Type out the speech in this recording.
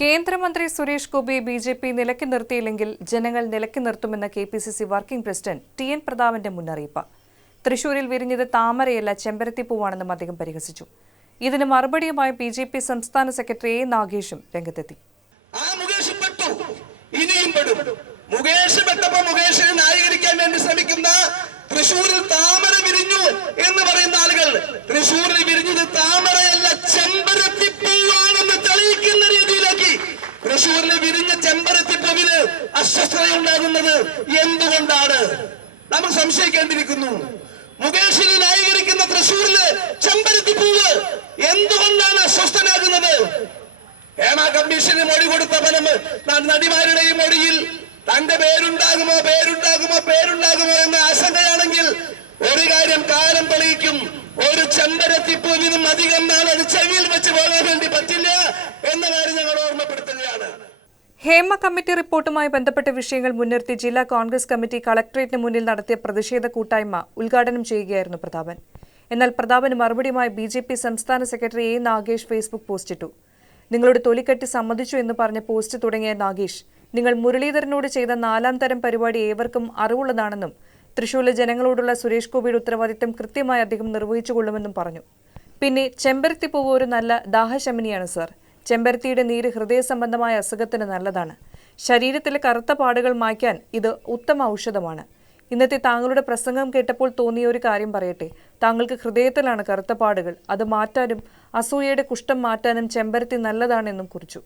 കേന്ദ്രമന്ത്രി Suresh Gopi B J P നിലയ്ക്ക് നിർത്തിയില്ലെങ്കിൽ ജനങ്ങൾ നിലയ്ക്ക് നിർത്തുമെന്ന K P C C working president T N പ്രതാപന്റെ മുന്നറിയിപ്പ്. തൃശൂരിൽ വിരിഞ്ഞത് താമരയല്ല ചെമ്പരത്തി പൂവാണെന്നും അദ്ദേഹം പരിഹസിച്ചു. ഇതിന് മറുപടിയുമായി ബി ജെ പി സംസ്ഥാന സെക്രട്ടറി എ നാഗേഷും രംഗത്തെത്തി. ഇനിയും ശ്രമിക്കുന്ന തൃശൂരിൽ താമര വിരിഞ്ഞു എന്ന് പറയുന്ന ആളുകൾ തൃശൂരിൽ തൃശൂരിൽ ചെമ്പരത്തി പൂവിന് അസ്വസ്ഥതയുണ്ടാകുന്നത് എന്തുകൊണ്ടാണ്? നമ്മൾ സംശയിക്കേണ്ടിയിരിക്കുന്നു. മുകേഷിനെ ന്യായീകരിക്കുന്ന തൃശൂരിൽ ചെമ്പരത്തിപ്പൂവ് എന്തുകൊണ്ടാണ് അസ്വസ്ഥനാകുന്നത്? ഹേമ കമ്മീഷന് മൊഴി കൊടുത്ത ഫലം നടിമാരുടെയും മൊഴിയിൽ തന്റെ പേരുണ്ടാകുമോ പേരുണ്ടാകുമോ പേരുണ്ടാകുമോ എന്ന ആശങ്കയാണെങ്കിൽ ഒരു കാര്യം കാലം തെളിയിക്കും. ഒരു ചെമ്പരത്തിപ്പൂവിനും അധികം നാൾ ചെവിയിൽ വെച്ച് പോകാൻ വേണ്ടി പറ്റില്ല എന്ന കാര്യം ഞങ്ങൾ ഓർമ്മപ്പെടുത്തുകയാണ് ഹേമ കമ്മിറ്റി റിപ്പോർട്ടുമായി ബന്ധപ്പെട്ട വിഷയങ്ങൾ മുൻനിർത്തി ജില്ലാ കോൺഗ്രസ് കമ്മിറ്റി കളക്ടറേറ്റിന് മുന്നിൽ നടത്തിയ പ്രതിഷേധ കൂട്ടായ്മ ഉദ്ഘാടനം ചെയ്യുകയായിരുന്നു പ്രതാപൻ. എന്നാൽ പ്രതാപന് മറുപടിയുമായി ബി ജെ പി സംസ്ഥാന സെക്രട്ടറി എ നാഗേഷ് ഫേസ്ബുക്ക് പോസ്റ്റിട്ടു. നിങ്ങളുടെ തൊലിക്കെട്ടി സമ്മതിച്ചു എന്ന് പറഞ്ഞ പോസ്റ്റ് തുടങ്ങിയ നാഗേഷ് നിങ്ങൾ മുരളീധരനോട് ചെയ്ത നാലാം തരം പരിപാടി ഏവർക്കും അറിവുള്ളതാണെന്നും തൃശൂരിലെ ജനങ്ങളോടുള്ള സുരേഷ് ഗോപിയുടെ ഉത്തരവാദിത്തം കൃത്യമായി അദ്ദേഹം നിർവഹിച്ചുകൊള്ളുമെന്നും പറഞ്ഞു. പിന്നെ ചെമ്പരത്തി പോവുക ഒരു നല്ല ദാഹശമനിയാണ് സർ. ചെമ്പരത്തിയുടെ നീര് ഹൃദയ സംബന്ധമായ അസുഖത്തിന് നല്ലതാണ്. ശരീരത്തിലെ കറുത്ത പാടുകൾ മായ്ക്കാൻ ഇത് ഉത്തമ ഔഷധമാണ്. ഇന്നത്തെ താങ്കളുടെ പ്രസംഗം കേട്ടപ്പോൾ തോന്നിയ ഒരു കാര്യം പറയട്ടെ. താങ്കൾക്ക് ഹൃദയത്തിലാണ് കറുത്ത പാടുകൾ. അത് മാറ്റാനും അസൂയയുടെ കുഷ്ഠം മാറ്റാനും ചെമ്പരത്തി നല്ലതാണെന്നും കുറിച്ചു.